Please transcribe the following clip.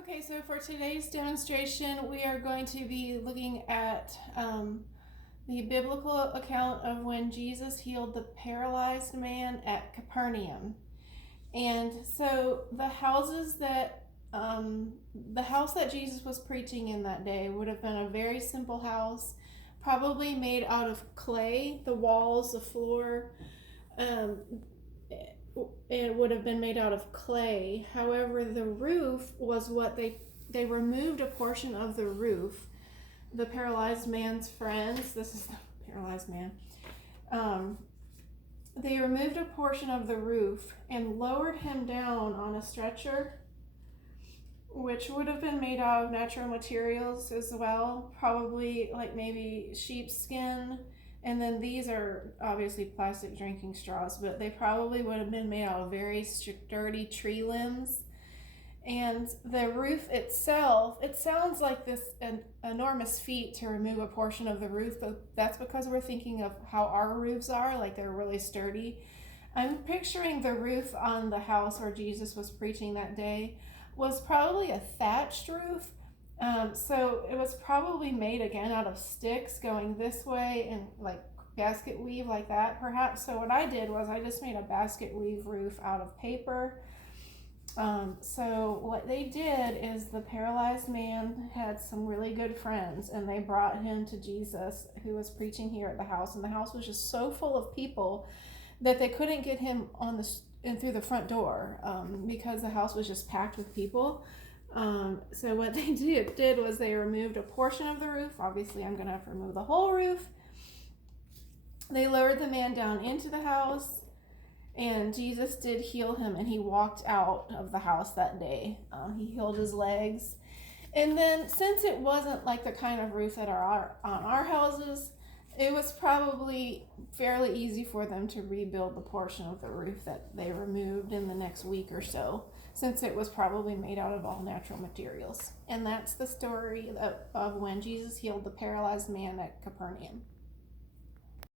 Okay, so for today's demonstration, we are going to be looking at the biblical account of when Jesus healed the paralyzed man at Capernaum. And so the house that Jesus was preaching in that day would have been a very simple house, probably made out of clay. The walls, the floor, um, it would have been made out of clay. However, the roof was what they removed a portion of the roof. The paralyzed man's friends, this is the paralyzed man, they removed a portion of the roof and lowered him down on a stretcher, which would have been made out of natural materials as well, probably like maybe sheepskin. And then these are obviously plastic drinking straws, but they probably would have been made out of very sturdy tree limbs. And the roof itself, it sounds like this an enormous feat to remove a portion of the roof, but that's because we're thinking of how our roofs are, like they're really sturdy. I'm picturing the roof on the house where Jesus was preaching that day was probably a thatched roof. So it was probably made again out of sticks going this way and like basket weave like that perhaps. So what I did was I just made a basket weave roof out of paper. So what they did is the paralyzed man had some really good friends and they brought him to Jesus, who was preaching here at the house, and the house was just so full of people that they couldn't get him on and through the front door because the house was just packed with people. So what they did was they removed a portion of the roof. Obviously, I'm going to have to remove the whole roof. They lowered the man down into the house, and Jesus did heal him, and he walked out of the house that day. He healed his legs. And then, since it wasn't like the kind of roof that are on our houses, it was probably fairly easy for them to rebuild the portion of the roof that they removed in the next week or so, since it was probably made out of all natural materials. And that's the story of when Jesus healed the paralyzed man at Capernaum.